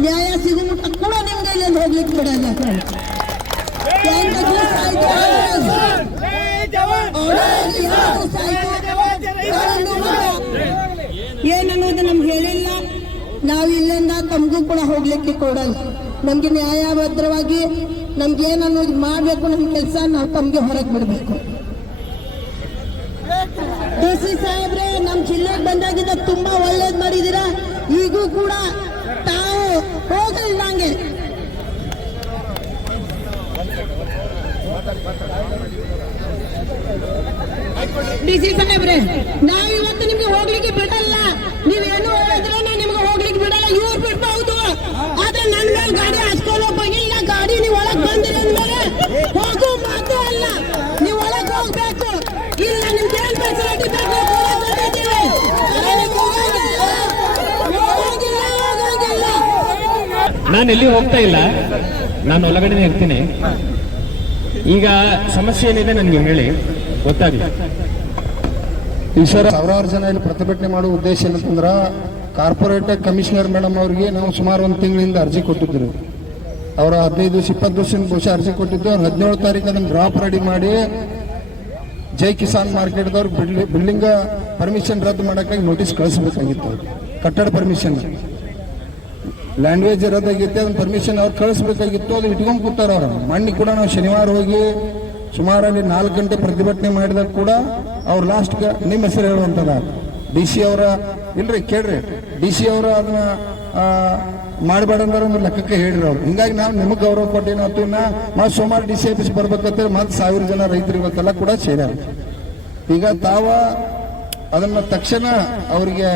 ನ್ಯಾಯ ಸಿಗೋ ಮಟ್ಟ ಕೂಡ ನಿಮ್ಗೆ ಇಲ್ಲಿಂದ ಹೋಗ್ಲಿಕ್ಕೆ ಬಿಡಲ್ಲ. ಏನನ್ನೋದು ನಮ್ಗೆ ಹೇಳಿಲ್ಲ. ನಾವು ಇಲ್ಲಿಂದ ತಮಗೂ ಕೂಡ ಹೋಗ್ಲಿಕ್ಕೆ ಕೊಡಲ್ಲ. ನಮ್ಗೆ ನ್ಯಾಯಬದ್ಧವಾಗಿ ನಮ್ಗೆ ಏನನ್ನೋದು ಮಾಡ್ಬೇಕು, ನಮ್ ಕೆಲಸ ನಾವು ತಮ್ಗೆ ಹೊರಗೆ ಬಿಡ್ಬೇಕು. ಡಿ.ಸಿ. ಸಾಹೇಬ್ರೆ, ನಮ್ ಜಿಲ್ಲೆಗೆ ಬಂದಾಗಿದ್ದ ತುಂಬಾ ಒಳ್ಳೇದ್ ಮಾಡಿದೀರಾ. ಈಗೂ ಕೂಡ ತಾವು ಹೋಗಲ್ದಂಗೆ ಡಿ.ಸಿ. ಸಾಹೇಬ್ರೆ, ನಾವು ಇವತ್ತು ನಿಮ್ಗೆ ಹೋಗ್ಲಿಕ್ಕೆ ಬಿಡಲ್ಲ. ನೀವೇನು ಹೇಳಿದ್ರೆ ನಾನು ನಿಮ್ಗೆ ಹೋಗ್ಲಿಕ್ಕೆ ಬಿಡಲ್ಲ. ಇವ್ರು ಬಿಡ್ಬಹುದು, ಆದ್ರೆ ನನ್ನ ಮೇಲೆ ಗಾಡಿ ಹಚ್ಕೊಂಡು ಹೋಗಿಲ್ಲ. ಗಾಡಿ ನೀವು ಒಳಗ್ ಬಂದಿರ ಅಂದ್ಮೇಲೆ ಹೋಗೋ ಮಾತು ಅಲ್ಲ, ನೀವು ಒಳಗ್ ಹೋಗ್ಬೇಕು. ಇಲ್ಲ ನಿಮ್ಗೆ ಏನ್ ಫೆಸಿಲಿಟಿ ಬೇಕು ನಾನು ಎಲ್ಲಿ ಹೋಗ್ತಾ ಇಲ್ಲ, ನಾನು ಒಳಗಡೆ ಇರ್ತೀನಿ. ಈಗ ಸಮಸ್ಯೆ ಏನಿದೆ ನನಗೆ ಹೇಳಿ, ಗೊತ್ತಾಗಲಿ. ಸರ್, ಸಾವಿರಾರು ಜನ ಇಲ್ಲಿ ಪ್ರತಿಭಟನೆ ಮಾಡುವ ಉದ್ದೇಶ ಏನಂತಂದ್ರೆ, ಕಾರ್ಪೊರೇಟ್ ಕಮಿಷನರ್ ಮೇಡಮ್ ಅವರಿಗೆ ನಾವು ಸುಮಾರು 1 ತಿಂಗಳಿಂದ ಅರ್ಜಿ ಕೊಟ್ಟಿದ್ರು. ಅವರ 15 ದಿವಸ 20 ದಿವಸದಿಂದ ಬಹುಶಃ ಅರ್ಜಿ ಕೊಟ್ಟಿದ್ದು. ಅವ್ರು 17 ತಾರೀಕು ಅದನ್ನು ಡ್ರಾಪ್ ರೆಡಿ ಮಾಡಿ ಜೈ ಕಿಸಾನ್ ಮಾರ್ಕೆಟ್ದವ್ರು ಬಿಲ್ಡಿಂಗ್ ಪರ್ಮಿಷನ್ ರದ್ದು ಮಾಡೋಕ್ಕಾಗಿ ನೋಟಿಸ್ ಕಳಿಸ್ಬೇಕಾಗಿತ್ತು. ಕಟ್ಟಡ ಪರ್ಮಿಷನ್, ಲ್ಯಾಂಗ್ವೇಜ್ ರದ್ದಾಗಿತ್ತು, ಅದನ್ನ ಪರ್ಮಿಷನ್ ಅವ್ರು ಕಳಿಸ್ಬೇಕಾಗಿತ್ತು. ಅದು ಇಟ್ಕೊಂಡು ಕೂತಾರ ಅವ್ರು. ಮಣ್ಣಿ ಕೂಡ ನಾವು ಶನಿವಾರ ಹೋಗಿ ಸುಮಾರು ಅಲ್ಲಿ 4 ಗಂಟೆ ಪ್ರತಿಭಟನೆ ಮಾಡಿದಾಗ ಕೂಡ ಅವ್ರು ಲಾಸ್ಟ್ ನಿಮ್ಮ ಹೆಸರು ಹೇಳುವಂತದ ಡಿ.ಸಿ. ಅವರ ಇಲ್ರಿ ಕೇಳ್ರಿ, ಡಿ.ಸಿ. ಅವರ ಅದನ್ನ ಮಾಡಬೇಡ ಅಂದ್ರೆ ಒಂದು ಲೆಕ್ಕಕ್ಕೆ ಹೇಳ್ರಿ ಅವ್ರು. ಹಿಂಗಾಗಿ ನಾವು ನಿಮಗೆ ಗೌರವ ಕೊಟ್ಟೇನಾಯ್ತು. ಮತ್ತೆ ಸೋಮವಾರ ಡಿ.ಸಿ. ಆಫೀಸ್ ಬರ್ಬೇಕಂತ ಮತ್ತೆ 1000 ಜನ ರೈತರು ಇವತ್ತೆಲ್ಲ ಕೂಡ ಸೇರ್ಯಾರ. ಈಗ ತಾವ ಅದನ್ನ ತಕ್ಷಣ ಅವರಿಗೆ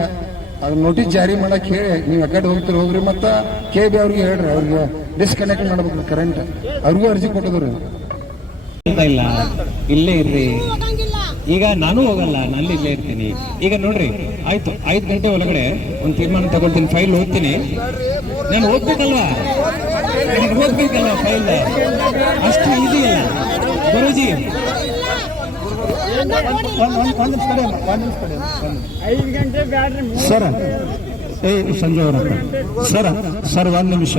ಅದನ್ನ ನೋಟಿಸ್ ಜಾರಿ ಮಾಡಕ್ ಹೇಳಿ, ನೀವು ಯಾಕಡೆ ಹೋಗ್ತೀರಿ ಹೋಗ್ರಿ, ಮತ್ತೆ ಕೆ.ಬಿ. ಅವ್ರಿಗೆ ಹೇಳ್ರಿ, ಅವ್ರಿಗೆ ಡಿಸ್ಕನೆಕ್ಟ್ ಮಾಡ್ಬೇಕು ಕರೆಂಟ್. ಅವ್ರಿಗೂ ಅರ್ಜಿ ಕೊಟ್ಟಿದ್ರು. ಇಲ್ಲ, ಇಲ್ಲೇ ಇರ್ರಿ. ಈಗ ನಾನು ಹೋಗಲ್ಲ, ನಾನು ಇಲ್ಲೇ ಇರ್ತೀನಿ. ಈಗ ನೋಡ್ರಿ, ಆಯ್ತು 5 ಗಂಟೆ ಒಳಗಡೆ ಒಂದು ತೀರ್ಮಾನ ತಗೊಳ್ತೀನಿ, ಫೈಲ್ ಓದ್ತೀನಿ. ನಾನು ಓದ್ಬೇಕಲ್ವಾ, ಫೈಲ್ ಅಷ್ಟು ಈಸಿ ಇಲ್ಲ ಗುರೂಜಿ. ಸರ್, ಸಂಜಯ್ ಅವರ ಸರ್ 1 ನಿಮಿಷ.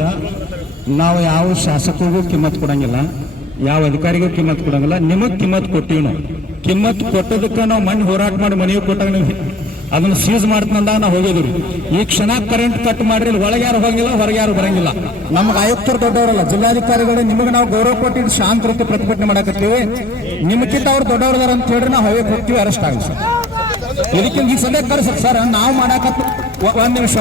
ನಾವು ಯಾವ ಶಾಸಕರಿಗೂ ಕಿಮ್ಮತ್ ಕೊಡಂಗಿಲ್ಲ, ಯಾವ ಅಧಿಕಾರಿಗೂ ಕಿಮ್ಮತ್ ಕೊಡಂಗಿಲ್ಲ. ನಿಮಗ್ ಕಿಮ್ಮತ್ ಕೊಟ್ಟಿವಿ. ನಾವು ಕಿಮ್ಮತ್ ಕೊಟ್ಟದಕ್ಕೆ ನಾವು ಮಣ್ಣು ಹೋರಾಟ ಮಾಡಿ ಮನೆಗೆ ಕೊಟ್ಟಾಗ ನೀವು ಅದನ್ನ ಸೀಸ್ ಮಾಡ್ತಂದಾಗ ನಾವು ಹೋಗಿದ್ರಿ. ಈ ಕ್ಷಣ ಕರೆಂಟ್ ಕಟ್ ಮಾಡ್ರಿ, ಒಳಗೆ ಯಾರು ಹೋಗಿಲ್ಲ, ಹೊರಗೆ ಯಾರು ಬರಂಗಿಲ್ಲ. ನಮ್ಗೆ ಆಯುಕ್ತರು ದೊಡ್ಡವರಲ್ಲ, ಜಿಲ್ಲಾಧಿಕಾರಿಗಳು. ನಿಮಗೆ ನಾವು ಗೌರವ ಕೊಟ್ಟಿದ್ದು ಶಾಂತ ರೀತಿ ಪ್ರತಿಭಟನೆ ಮಾಡಕತ್ತೀವಿ. ನಿಮ್ಗಿಂತ ಅವ್ರು ದೊಡ್ಡವ್ರದಾರ ಅಂತ ಹೇಳ್ರಿ, ನಾವು ಹವೆ ಹೋಗ್ತೀವಿ, ಅರೆಸ್ಟ್ ಆಗಿ ಸರ್. ಇದಕ್ಕಿಂತ ಈ ಸದ್ಯ ಕರ್ಸಕ್ ಸರ್, ನಾವು ಮಾಡಕತ್ತ 1 ನಿಮಿಷ.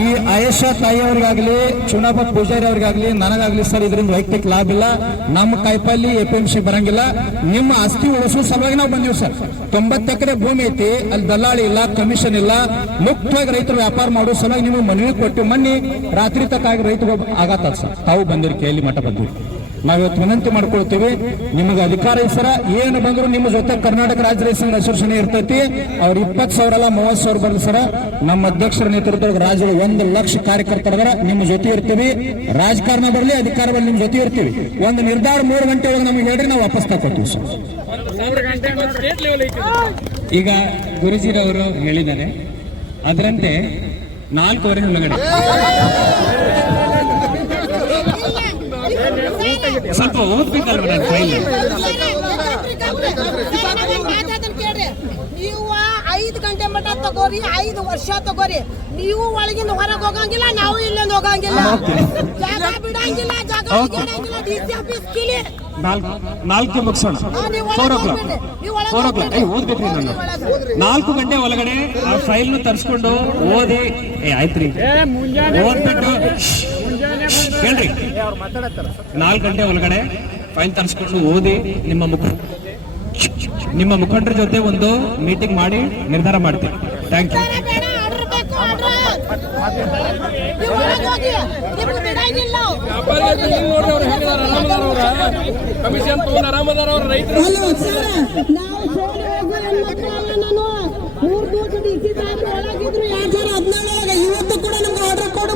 ಈ ಆಯೇಷಾ ತಾಯಿ ಅವ್ರಿಗಾಗ್ಲಿ, ಚುನಾಪತ್ ಪೂಜಾರಿ ಅವ್ರಿಗಾಗ್ಲಿ, ನನಗಾಗ್ಲಿ ಸರ್ ಇದರಿಂದ ವೈಯಕ್ತಿಕ ಲಾಭ ಇಲ್ಲ. ನಮ್ಮ ಕಾಯಿಪಲ್ಲಿ APMC ಬರಂಗಿಲ್ಲ. ನಿಮ್ಮ ಆಸ್ತಿ ಉಳಿಸೋ ಸಲುವಾಗಿ ನಾವು ಬಂದಿವಿ ಸರ್. 90 ಎಕರೆ ಭೂಮಿ ಐತಿ, ಅಲ್ಲಿ ದಲ್ಲಾಳಿ ಇಲ್ಲ, ಕಮಿಷನ್ ಇಲ್ಲ, ಮುಕ್ತವಾಗಿ ರೈತರು ವ್ಯಾಪಾರ ಮಾಡೋ ಸಲುವಾಗಿ ನಿಮಗೆ ಮನವಿ ಕೊಟ್ಟು ಮನ್ನಿ ರಾತ್ರಿ ತಕ್ಕ ಆಗಿ ರೈತರು ಆಗತ್ತ ಸರ್. ತಾವು ಬಂದಿರಿ, ಕೇಳಿ ಮಠ ಬಂದಿರಿ. ನಾವಿವತ್ತು ವಿನಂತಿ ಮಾಡ್ಕೊಳ್ತೀವಿ, ನಿಮಗೆ ಅಧಿಕಾರ ಸರ ಏನು ಬಂದ್ರು ನಿಮ್ಮ ಜೊತೆ ಕರ್ನಾಟಕ ರಾಜ್ಯ ರೈತ ಸಂಘ ಅಸೋಸಿಯೇಷನ್ ಇರ್ತೈತಿ. ಅವ್ರು 20,000 ಅಲ್ಲ 30,000 ಬರಲಿ ಸರ. ನಮ್ಮ ಅಧ್ಯಕ್ಷರ ನೇತೃತ್ವದ ರಾಜ್ಯದ 1 ಲಕ್ಷ ಕಾರ್ಯಕರ್ತರದಾರ, ನಿಮ್ಮ ಜೊತೆ ಇರ್ತೀವಿ. ರಾಜಕಾರಣ ಬರಲಿ, ಅಧಿಕಾರ ಬರಲಿ, ನಿಮ್ಮ ಜೊತೆ ಇರ್ತೀವಿ. ಒಂದು ನಿರ್ಧಾರ 3 ಗಂಟೆ ಒಳಗೆ ನಮಗೆ ಹೇಳ್ರಿ, ನಾವು ವಾಪಸ್ ತಗೊಳ್ತೀವಿ ಸರ್. ಈಗ ಗುರುಜಿರವರು ಹೇಳಿದ್ದಾರೆ, ಅದರಂತೆ 4:15 ಒಳಗಡೆ ಸ್ವಲ್ಪ ಓದ್ಬೇಕಲ್ವ ನಾನು ಫೈಲ್. ನೀವು 5 ಗಂಟೆ ಮಟ್ಟ ತಗೋರಿ, 5 ವರ್ಷ ತಗೋರಿ. ನೀವು ಒಳಗಿಂದ ಹೊರಗೆ ಹೋಗಂಗಿಲ್ಲ, ನಾವು ಇಲ್ಲಿಂದ ಹೋಗಂಗಿಲ್ಲ. ಜಾಗ ಬಿಡಂಗಿಲ್ಲ, ಜಾಗ ಬಿಡಂಗಿಲ್ಲ. ಡಿ.ಸಿ. ಆಫೀಸ್ ಕಿಲಿ 4 ಮುಗಿಸೋಣ. 4 o'clock ಓದ್ಬೇಕ್ರಿ ನಾನು. 4 ಗಂಟೆ ಒಳಗಡೆ ಆ ಫೈಲ್ ನು ತರಿಸ್ಕೊಂಡು ಓದಿ, ಆಯ್ತ್ರಿ ಓದ್ಬಿಟ್ಟು ಹೇಳ್ರಿ. 4 ಗಂಟೆ ಒಳಗಡೆ ಫೈಲ್ ತರಿಸ್ಕೊಂಡು ಓದಿ, ನಿಮ್ಮ ಮುಖಂಡರ ಜೊತೆ ಒಂದು ಮೀಟಿಂಗ್ ಮಾಡಿ ನಿರ್ಧಾರ ಮಾಡ್ತೀವಿ. Thank you. ಕಮಿಷನ್ ತಗೊಂಡು ಆರಾಮದಾರ ಅವ್ರ ರೈತರು. 3 ದಿವಸ ಡಿ.ಸಿ. ಸಾಹೇಬ್ರು ಒಳಗಿದ್ರು 2017 ಇವತ್ತು ಕೂಡ ನಮ್ಗೆ ಆರ್ಡರ್ ಕೊಡು.